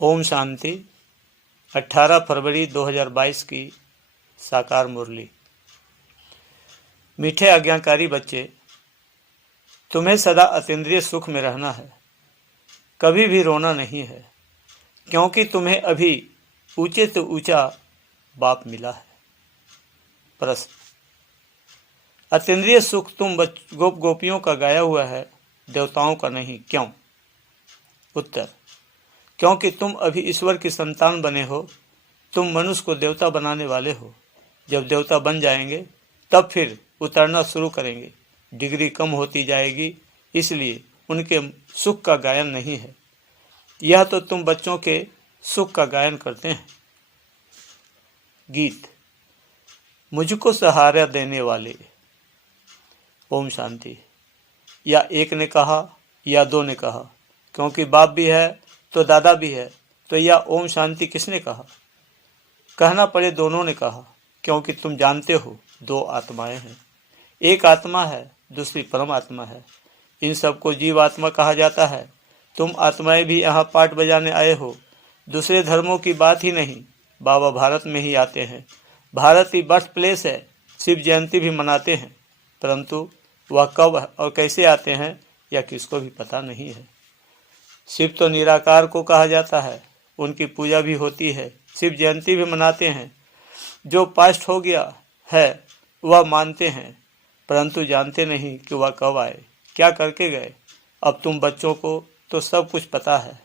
ओम शांति। 18 फरवरी 2022 की साकार मुरली। मीठे आज्ञाकारी बच्चे, तुम्हें सदा अतीन्द्रिय सुख में रहना है, कभी भी रोना नहीं है, क्योंकि तुम्हें अभी ऊंचे से ऊंचा बाप मिला है। प्रश्न: अतीन्द्रिय सुख तुम गोप गोपियों का गाया हुआ है, देवताओं का नहीं, क्यों? उत्तर: क्योंकि तुम अभी ईश्वर की संतान बने हो, तुम मनुष्य को देवता बनाने वाले हो। जब देवता बन जाएंगे तब फिर उतरना शुरू करेंगे, डिग्री कम होती जाएगी, इसलिए उनके सुख का गायन नहीं है। यह तो तुम बच्चों के सुख का गायन करते हैं। गीत। मुझको सहारा देने वाले। ओम शांति। या एक ने कहा या दो ने कहा, क्योंकि बाप भी है तो दादा भी है, तो यह ओम शांति किसने कहा? कहना पड़े दोनों ने कहा, क्योंकि तुम जानते हो दो आत्माएं हैं, एक आत्मा है, दूसरी परमात्मा है। इन सबको जीव आत्मा कहा जाता है। तुम आत्माएं भी यहाँ पाठ बजाने आए हो। दूसरे धर्मों की बात ही नहीं, बाबा भारत में ही आते हैं। भारत ही बर्थ प्लेस है, शिव जयंती भी मनाते हैं, परंतु वह कब और कैसे आते हैं यह किसको भी पता नहीं है। शिव तो निराकार को कहा जाता है, उनकी पूजा भी होती है, शिव जयंती भी मनाते हैं। जो पास्ट हो गया है वह मानते हैं, परंतु जानते नहीं कि वह कब आए, क्या करके गए। अब तुम बच्चों को तो सब कुछ पता है।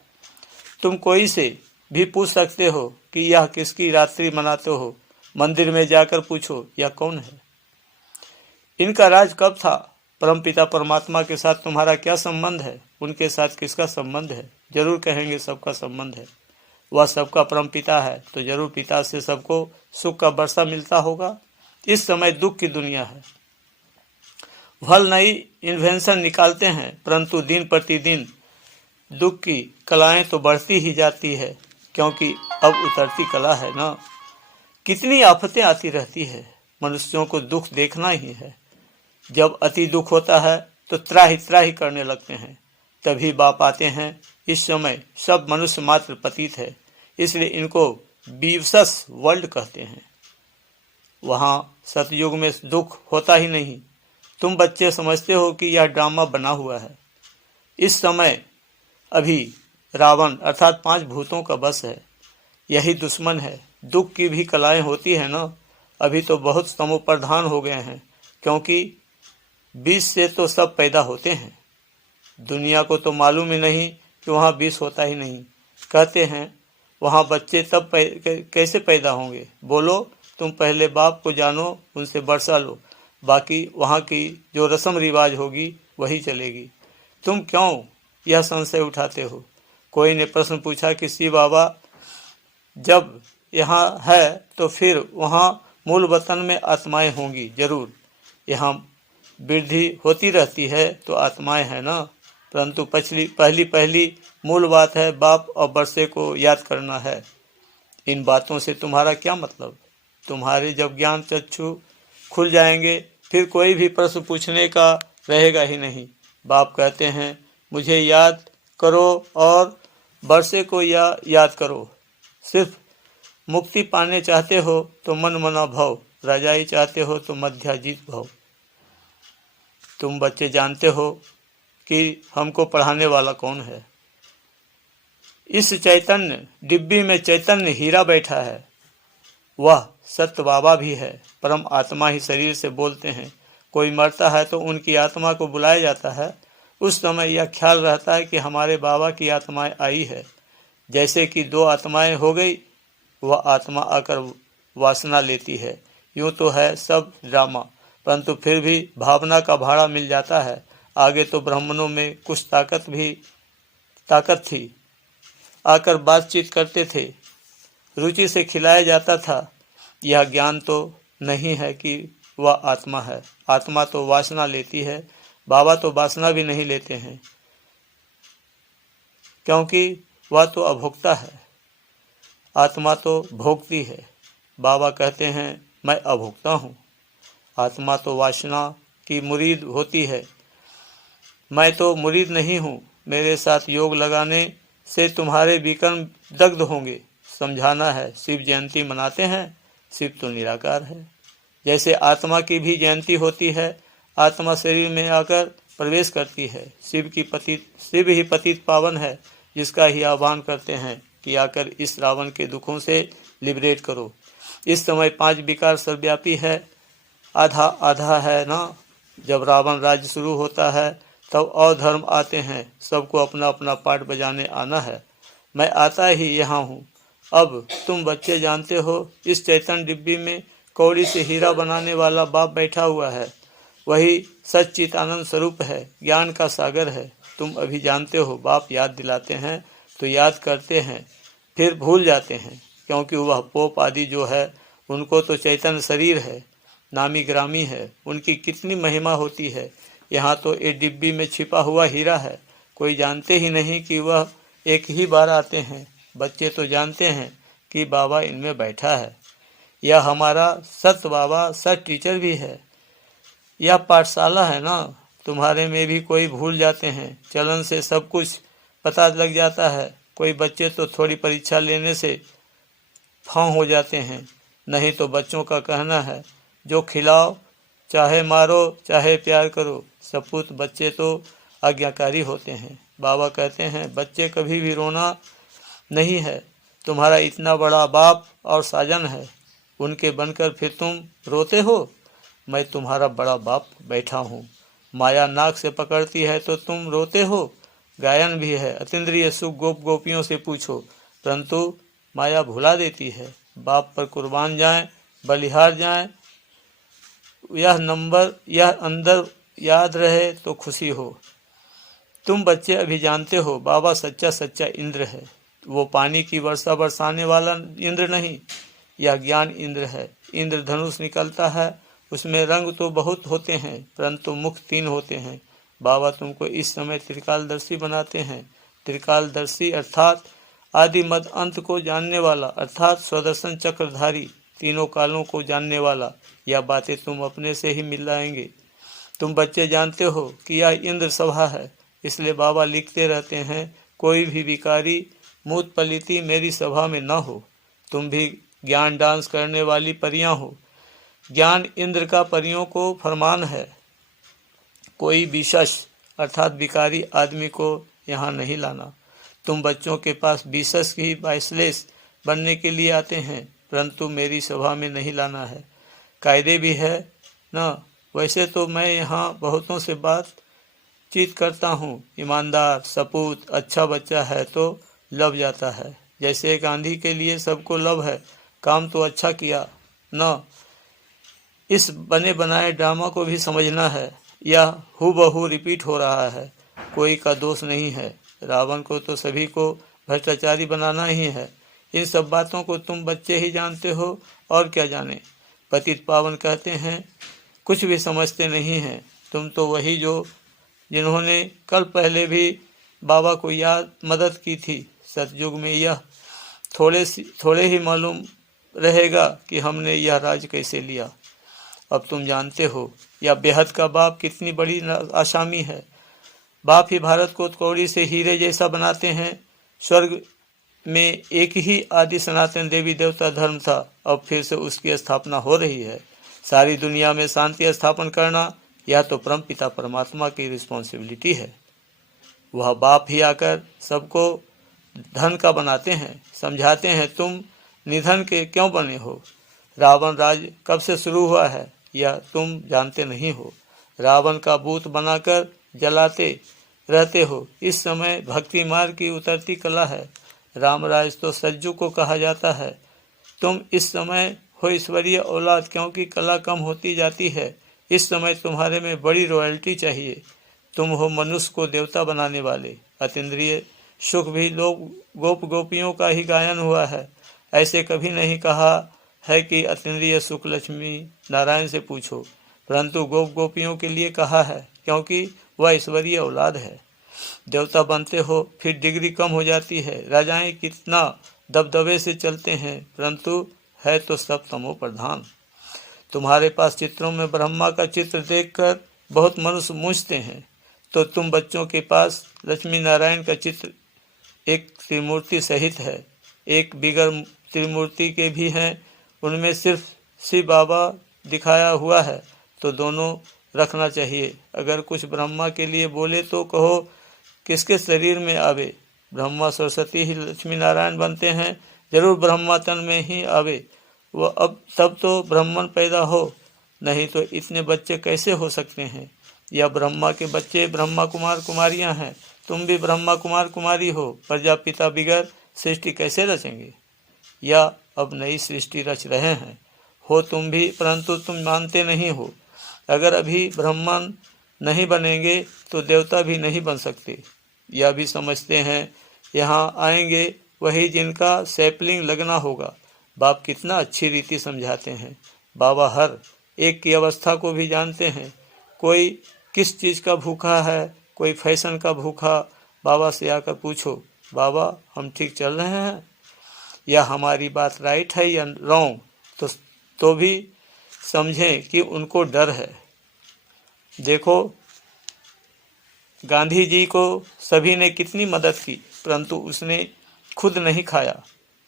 तुम कोई से भी पूछ सकते हो कि यह किसकी रात्रि मनाते हो, मंदिर में जाकर पूछो यह कौन है। इनका राज कब था? परमपिता परमात्मा के साथ तुम्हारा क्या संबंध है? उनके साथ किसका संबंध है? जरूर कहेंगे सबका संबंध है। वह सबका परमपिता है तो जरूर पिता से सबको सुख का वर्षा मिलता होगा। इस समय दुख की दुनिया है। भल नई इन्वेंशन निकालते हैं, परंतु दिन प्रतिदिन दुख की कलाएं तो बढ़ती ही जाती है, क्योंकि अब उतरती कला है ना। कितनी आफतें आती रहती है, मनुष्यों को दुख देखना ही है। जब अति दुख होता है तो त्राही करने लगते हैं, तभी बाप आते हैं। इस समय सब मनुष्य मात्र पतित है, इसलिए इनको बीवसस वर्ल्ड कहते हैं। वहाँ सतयुग में दुख होता ही नहीं। तुम बच्चे समझते हो कि यह ड्रामा बना हुआ है। इस समय अभी रावण अर्थात 5 भूतों का बस है, यही दुश्मन है। दुख की भी कलाएं होती है ना। अभी तो बहुत समोप्रधान हो गए हैं, क्योंकि बीज से तो सब पैदा होते हैं। दुनिया को तो मालूम ही नहीं कि वहाँ बीज होता ही नहीं। कहते हैं वहाँ बच्चे तब कैसे पैदा होंगे? बोलो, तुम पहले बाप को जानो, उनसे वर्षा लो, बाकी वहाँ की जो रस्म रिवाज होगी वही चलेगी। तुम क्यों यह संशय उठाते हो? कोई ने प्रश्न पूछा कि शिव बाबा जब यहाँ है तो फिर वहाँ मूल वतन में आत्माएं होंगी। जरूर, यहाँ वृद्धि होती रहती है तो आत्माएं हैं ना, परंतु पहली मूल बात है बाप और वर्षे को याद करना है। इन बातों से तुम्हारा क्या मतलब? तुम्हारे जब ज्ञान चक्षु खुल जाएंगे फिर कोई भी प्रश्न पूछने का रहेगा ही नहीं। बाप कहते हैं मुझे याद करो और वर्षे को याद करो। सिर्फ मुक्ति पाने चाहते हो तो मन मना भव, रजाई चाहते हो तो मध्याजीत भव। तुम बच्चे जानते हो कि हमको पढ़ाने वाला कौन है। इस चैतन्य डिब्बी में चैतन्य हीरा बैठा है, वह सत्य बाबा भी है। परम आत्मा ही शरीर से बोलते हैं। कोई मरता है तो उनकी आत्मा को बुलाया जाता है। उस समय यह ख्याल रहता है कि हमारे बाबा की आत्माएं आई है। जैसे कि 2 आत्माएं हो गई, वह आत्मा आकर वासना लेती है। यूँ तो है सब ड्रामा, परंतु फिर भी भावना का भाड़ा मिल जाता है। आगे तो ब्राह्मणों में कुछ ताकत थी, आकर बातचीत करते थे, रुचि से खिलाया जाता था। यह ज्ञान तो नहीं है कि वह आत्मा है। आत्मा तो वासना लेती है, बाबा तो वासना भी नहीं लेते हैं, क्योंकि वह तो अभोक्ता है। आत्मा तो भोगती है। बाबा कहते हैं मैं अभोक्ता हूँ। आत्मा तो वासना की मुरीद होती है। मैं तो मुरीद नहीं हूँ, मेरे साथ योग लगाने से तुम्हारे विकर्म दग्ध होंगे। समझाना है, शिव जयंती मनाते हैं, शिव तो निराकार है। जैसे आत्मा की भी जयंती होती है, आत्मा शरीर में आकर प्रवेश करती है। शिव ही पतित पावन है, जिसका ही आह्वान करते हैं कि आकर इस रावण के दुखों से लिबरेट करो। इस समय 5 विकार सर्वव्यापी है, आधा आधा है ना। जब रावण राज्य शुरू होता है तब अधर्म आते हैं, सबको अपना अपना पार्ट बजाने आना है। मैं आता ही यहाँ हूँ। अब तुम बच्चे जानते हो, इस चैतन्य डिब्बी में कौड़ी से हीरा बनाने वाला बाप बैठा हुआ है। वही सच्चिदानंद स्वरूप है, ज्ञान का सागर है। तुम अभी जानते हो, बाप याद दिलाते हैं तो याद करते हैं, फिर भूल जाते हैं, क्योंकि वह पोप आदि जो है उनको तो चैतन्य शरीर है, नामी ग्रामी है, उनकी कितनी महिमा होती है। यहाँ तो एक डिब्बी में छिपा हुआ हीरा है, कोई जानते ही नहीं कि वह एक ही बार आते हैं। बच्चे तो जानते हैं कि बाबा इनमें बैठा है। यह हमारा सत बाबा, सत टीचर भी है। यह पाठशाला है ना, तुम्हारे में भी कोई भूल जाते हैं, चलन से सब कुछ पता लग जाता है। कोई बच्चे तो थोड़ी परीक्षा लेने से फांव हो जाते हैं, नहीं तो बच्चों का कहना है, जो खिलाओ, चाहे मारो चाहे प्यार करो। सपूत बच्चे तो आज्ञाकारी होते हैं। बाबा कहते हैं, बच्चे कभी भी रोना नहीं है। तुम्हारा इतना बड़ा बाप और साजन है, उनके बनकर फिर तुम रोते हो। मैं तुम्हारा बड़ा बाप बैठा हूँ। माया नाक से पकड़ती है तो तुम रोते हो। गायन भी है, अतीन्द्रिय सुख गोप गोपियों से पूछो, परंतु माया भुला देती है। बाप पर कुर्बान जाएं, बलिहार जाएं, यह अंदर याद रहे तो खुशी हो। तुम बच्चे अभी जानते हो, बाबा सच्चा सच्चा इंद्र है। वो पानी की वर्षा बरसाने वाला इंद्र नहीं, यह ज्ञान इंद्र है। इंद्र धनुष निकलता है, उसमें रंग तो बहुत होते हैं, परंतु मुख 3 होते हैं। बाबा तुमको इस समय त्रिकालदर्शी बनाते हैं। त्रिकालदर्शी अर्थात आदि मद अंत को जानने वाला, अर्थात स्वदर्शन चक्रधारी, तीनों कालों को जानने वाला। यह बातें तुम अपने से ही मिल लाएंगे। तुम बच्चे जानते हो कि यह इंद्र सभा है, इसलिए बाबा लिखते रहते हैं, कोई भी विकारी मूत पलिती मेरी सभा में न हो। तुम भी ज्ञान डांस करने वाली परियां हो। ज्ञान इंद्र का परियों को फरमान है। कोई विशेष अर्थात विकारी आदमी को यहाँ नहीं लाना। तुम बच्चों के पास विशेष की बाइसलेस बनने के लिए आते हैं, परंतु मेरी सभा में नहीं लाना है। कायदे भी है ना। वैसे तो मैं यहाँ बहुतों से बातचीत करता हूँ। ईमानदार, सपूत, अच्छा बच्चा है तो लब जाता है। जैसे गांधी के लिए सबको लब है, काम तो अच्छा किया न। इस बने बनाए ड्रामा को भी समझना है, यह हूबहू रिपीट हो रहा है, कोई का दोष नहीं है। रावण को तो सभी को भ्रष्टाचारी बनाना ही है। इन सब बातों को तुम बच्चे ही जानते हो, और क्या जाने। पतित पावन कहते हैं, कुछ भी समझते नहीं हैं। तुम तो वही जो जिन्होंने कल पहले भी बाबा को मदद की थी। सतयुग में यह थोड़े ही मालूम रहेगा कि हमने यह राज कैसे लिया। अब तुम जानते हो, यह बेहद का बाप कितनी बड़ी आसामी है। बाप ही भारत को कौड़ी से हीरे जैसा बनाते हैं। स्वर्ग में एक ही आदि सनातन देवी देवता धर्म था, अब फिर से उसकी स्थापना हो रही है। सारी दुनिया में शांति स्थापन करना, यह तो परम पिता परमात्मा की रिस्पॉन्सिबिलिटी है। वह बाप ही आकर सबको धन का बनाते हैं, समझाते हैं, तुम निधन के क्यों बने हो। रावण राज कब से शुरू हुआ है, यह तुम जानते नहीं हो। रावण का भूत बनाकर जलाते रहते हो। इस समय भक्ति मार्ग की उतरती कला है। रामराज तो सज्जू को कहा जाता है। तुम इस समय हो ईश्वरीय औलाद, क्योंकि कला कम होती जाती है। इस समय तुम्हारे में बड़ी रॉयल्टी चाहिए। तुम हो मनुष्य को देवता बनाने वाले। अतीन्द्रिय सुख भी लोग गोप गोपियों का ही गायन हुआ है। ऐसे कभी नहीं कहा है कि अतीन्द्रिय सुख लक्ष्मी नारायण से पूछो, परंतु गोप गोपियों के लिए कहा है, क्योंकि वह ईश्वरीय औलाद है। देवता बनते हो फिर डिग्री कम हो जाती है। राजाएं कितना दबदबे से चलते हैं, परंतु है तो सब तमो प्रधान। तुम्हारे पास चित्रों में ब्रह्मा का चित्र देखकर बहुत मनुष्य मूझते हैं, तो तुम बच्चों के पास लक्ष्मी नारायण का चित्र एक त्रिमूर्ति सहित है, एक बिगर त्रिमूर्ति के भी हैं, उनमें सिर्फ शिव बाबा दिखाया हुआ है, तो दोनों रखना चाहिए। अगर कुछ ब्रह्मा के लिए बोले तो कहो किसके शरीर में आवे, ब्रह्मा सरस्वती ही लक्ष्मी नारायण बनते हैं, जरूर ब्रह्मा तन में ही आवे, वो अब तब तो ब्राह्मण पैदा हो, नहीं तो इतने बच्चे कैसे हो सकते हैं। या ब्रह्मा के बच्चे ब्रह्मा कुमार कुमारियां हैं, तुम भी ब्रह्मा कुमार कुमारी हो, प्रजापिता बिगर सृष्टि कैसे रचेंगे। या अब नई सृष्टि रच रहे हैं, हो तुम भी, परंतु तुम मानते नहीं हो। अगर अभी ब्राह्मण नहीं बनेंगे तो देवता भी नहीं बन सकते। यह भी समझते हैं यहाँ आएंगे वही जिनका सैपलिंग लगना होगा। बाप कितना अच्छी रीति समझाते हैं। बाबा हर एक की अवस्था को भी जानते हैं। कोई किस चीज़ का भूखा है, कोई फैशन का भूखा, बाबा से आकर पूछो, बाबा हम ठीक चल रहे हैं, या हमारी बात राइट है या रॉन्ग, तो भी समझें कि उनको डर है। देखो गांधी जी को सभी ने कितनी मदद की, परंतु उसने खुद नहीं खाया,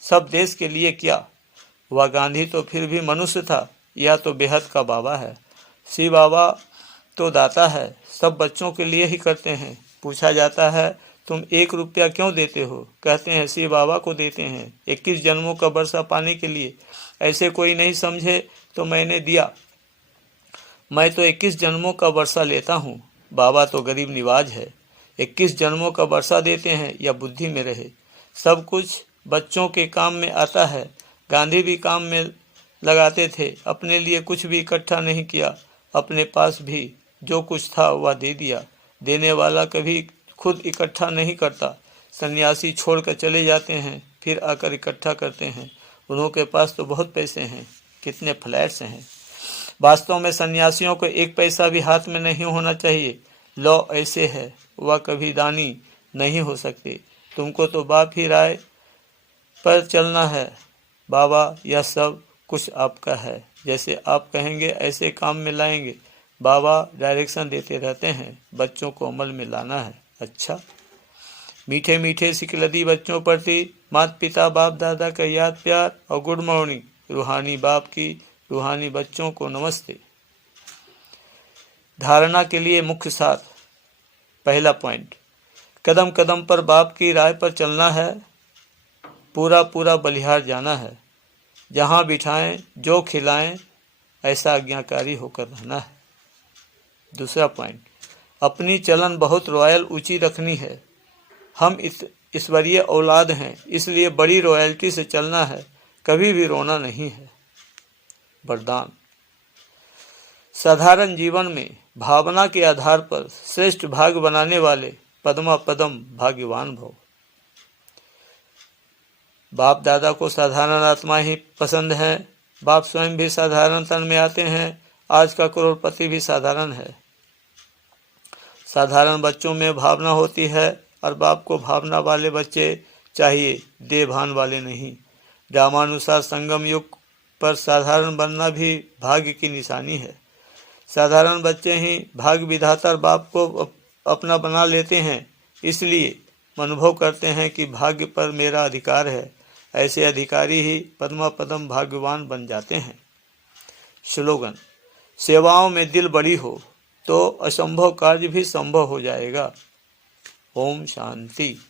सब देश के लिए किया। वह गांधी तो फिर भी मनुष्य था, यह तो बेहद का बाबा है। शिव बाबा तो दाता है, सब बच्चों के लिए ही करते हैं। पूछा जाता है तुम 1 रुपया क्यों देते हो, कहते हैं शिव बाबा को देते हैं 21 जन्मों का वर्षा पाने के लिए। ऐसे कोई नहीं समझे तो मैंने दिया, मैं तो 21 जन्मों का वर्षा लेता हूँ। बाबा तो गरीब निवाज है, 21 जन्मों का वर्षा देते हैं, या बुद्धि में रहे। सब कुछ बच्चों के काम में आता है। गांधी भी काम में लगाते थे, अपने लिए कुछ भी इकट्ठा नहीं किया, अपने पास भी जो कुछ था वह दे दिया। देने वाला कभी खुद इकट्ठा नहीं करता। सन्यासी छोड़कर चले जाते हैं, फिर आकर इकट्ठा करते हैं। उन्हों के पास तो बहुत पैसे हैं, कितने फ्लैट्स हैं। वास्तव में सन्यासियों को 1 पैसा भी हाथ में नहीं होना चाहिए। लॉ ऐसे है, वह कभी दानी नहीं हो सकते। तुमको तो बाप ही राय पर चलना है। बाबा यह सब कुछ आपका है, जैसे आप कहेंगे ऐसे काम में लाएंगे। बाबा डायरेक्शन देते रहते हैं, बच्चों को अमल में लाना है। अच्छा, मीठे मीठे सिकलदी बच्चों प्रति माता पिता बाप दादा का याद प्यार और गुड मॉर्निंग। रूहानी बाप की रूहानी बच्चों को नमस्ते। धारणा के लिए मुख्य साथ। पहला पॉइंट, कदम कदम पर बाप की राय पर चलना है, पूरा पूरा बलिहार जाना है। जहाँ बिठाएं जो खिलाएं ऐसा आज्ञाकारी होकर रहना है। दूसरा पॉइंट, अपनी चलन बहुत रॉयल ऊंची रखनी है। हम ईश्वरीय औलाद हैं, इसलिए बड़ी रॉयल्टी से चलना है, कभी भी रोना नहीं है। वरदान, साधारण जीवन में भावना के आधार पर श्रेष्ठ भाग बनाने वाले पद्मा पदम भाग्यवान भव। बाप दादा को साधारण आत्मा ही पसंद है। बाप स्वयं भी साधारण तन में आते हैं। आज का करोड़पति भी साधारण है। साधारण बच्चों में भावना होती है और बाप को भावना वाले बच्चे चाहिए, देभान वाले नहीं। ड्रामानुसार संगम युग पर साधारण बनना भी भाग्य की निशानी है। साधारण बच्चे ही भाग्य विधाता और बाप को अपना बना लेते हैं, इसलिए अनुभव करते हैं कि भाग्य पर मेरा अधिकार है। ऐसे अधिकारी ही पद्मा पदम भाग्यवान बन जाते हैं। स्लोगन, सेवाओं में दिल बड़ी हो तो असंभव कार्य भी संभव हो जाएगा। ओम शांति।